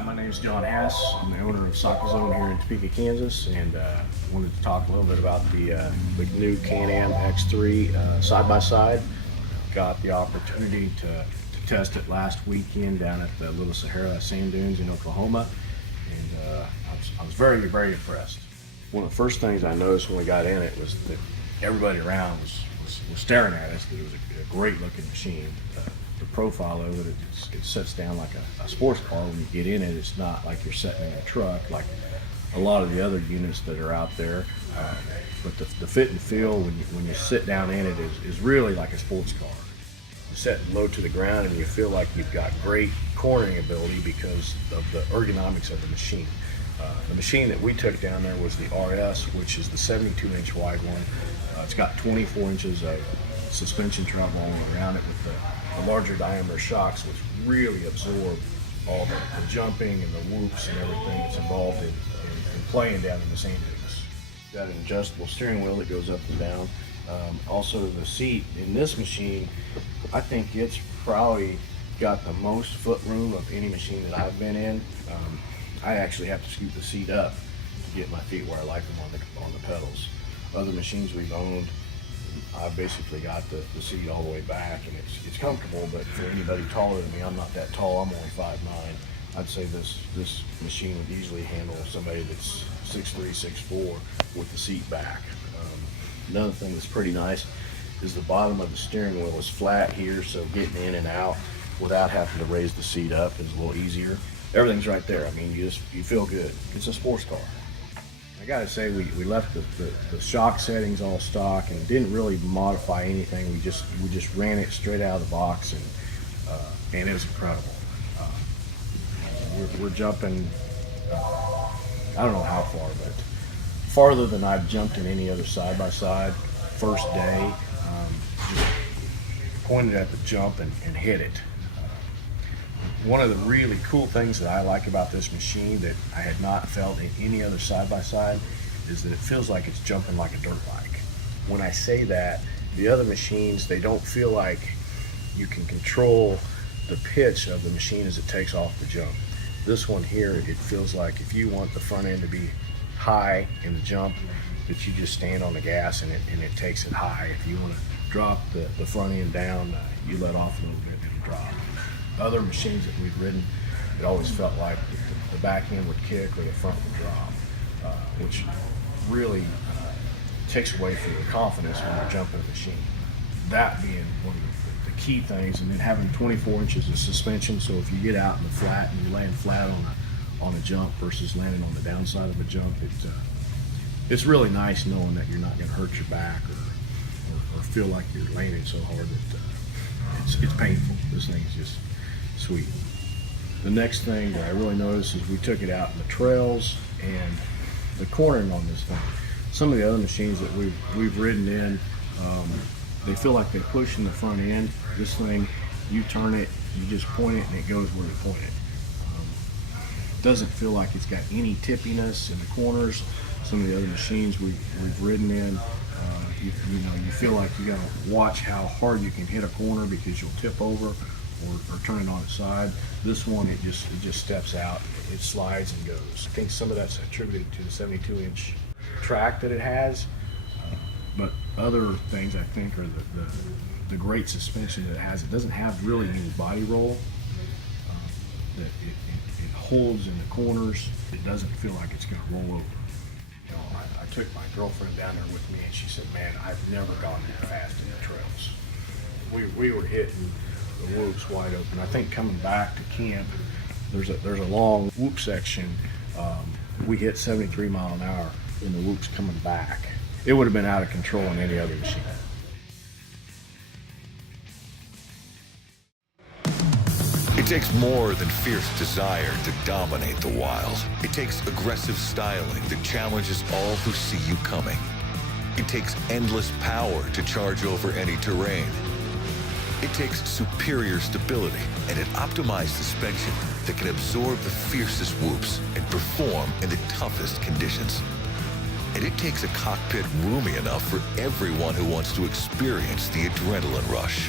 Hi, my name is Jon Haas. I'm the owner of Soccer Zone here in Topeka, Kansas, and wanted to talk a little bit about the new Can-Am X3 side-by-side. Got the opportunity to test it last weekend down at the Little Sahara Sand Dunes in Oklahoma, and I was very, very impressed. One of the first things I noticed when we got in it was that everybody around was staring at us. It was a great-looking machine. The profile of it, it sets down like a sports car. When you get in it, it's not like you're sitting in a truck like a lot of the other units that are out there. But the fit and feel when you sit down in it is really like a sports car. You set low to the ground and you feel like you've got great cornering ability because of the ergonomics of the machine. The machine that we took down there was the RS, which is the 72-inch wide one. It's got 24 inches of suspension travel all around it with the larger diameter shocks, which really absorb all the jumping and the whoops and everything that's involved in playing down in the sand dunes. Got an adjustable steering wheel that goes up and down. Also the seat in this machine, I think it's probably got the most foot room of any machine that I've been in. I actually have to scoot the seat up to get my feet where I like them on the pedals. Other machines we've owned, I've basically got the seat all the way back, and it's comfortable, but for anybody taller than me, I'm not that tall, I'm only 5'9". I'd say this machine would easily handle somebody that's 6'3", 6'4", with the seat back. Another thing that's pretty nice is the bottom of the steering wheel is flat here, so getting in and out without having to raise the seat up is a little easier. Everything's right there. I mean, you feel good. It's a sports car. I gotta say, we left the shock settings all stock and didn't really modify anything. We just ran it straight out of the box, and it was incredible. We're jumping, I don't know how far, but farther than I've jumped in any other side-by-side. First day, just pointed at the jump and hit it. One of the really cool things that I like about this machine that I had not felt in any other side-by-side is that it feels like it's jumping like a dirt bike. When I say that, the other machines, they don't feel like you can control the pitch of the machine as it takes off the jump. This one here, it feels like if you want the front end to be high in the jump, that you just stand on the gas and it takes it high. If you want to drop the front end down, you let off a little bit and it'll drop. Other machines that we've ridden, it always felt like the back end would kick or the front would drop, which really takes away from your confidence when you're jumping a machine. That being one of the key things, and then having 24 inches of suspension, so if you get out in the flat and you're laying flat on a jump versus landing on the downside of a jump, it's really nice knowing that you're not going to hurt your back or feel like you're landing so hard that it's painful. This thing is just sweet. The next thing that I really noticed is we took it out in the trails and the cornering on this thing. Some of the other machines that we've ridden in, they feel like they push in the front end. This thing, you turn it, you just point it, and it goes where you point it. It doesn't feel like it's got any tippiness in the corners. Some of the other machines we've ridden in, you feel like you gotta watch how hard you can hit a corner because you'll tip over or turn it on its side. This one, it just steps out, it slides and goes. I think some of that's attributed to the 72-inch track that it has, but other things I think are the great suspension that it has. It doesn't have really any body roll. That it holds in the corners. It doesn't feel like it's gonna roll over. I took my girlfriend down there with me, and she said, "Man, I've never gone that fast in the trails." We were hitting the whoops wide open. I think coming back to camp, there's a long whoop section. We hit 73 mile an hour in the whoops coming back. It would have been out of control in any other machine. It takes more than fierce desire to dominate the wild. It takes aggressive styling that challenges all who see you coming. It takes endless power to charge over any terrain. It takes superior stability and an optimized suspension that can absorb the fiercest whoops and perform in the toughest conditions. And it takes a cockpit roomy enough for everyone who wants to experience the adrenaline rush.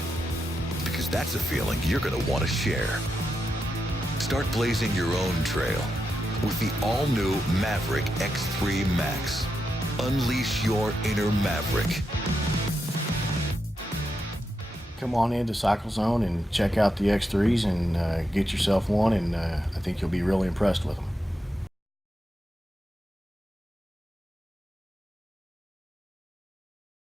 Because that's a feeling you're going to want to share. Start blazing your own trail with the all-new Maverick X3 MAX. Unleash your inner Maverick. Come on into Cycle Zone and check out the X3s and get yourself one, and I think you'll be really impressed with them.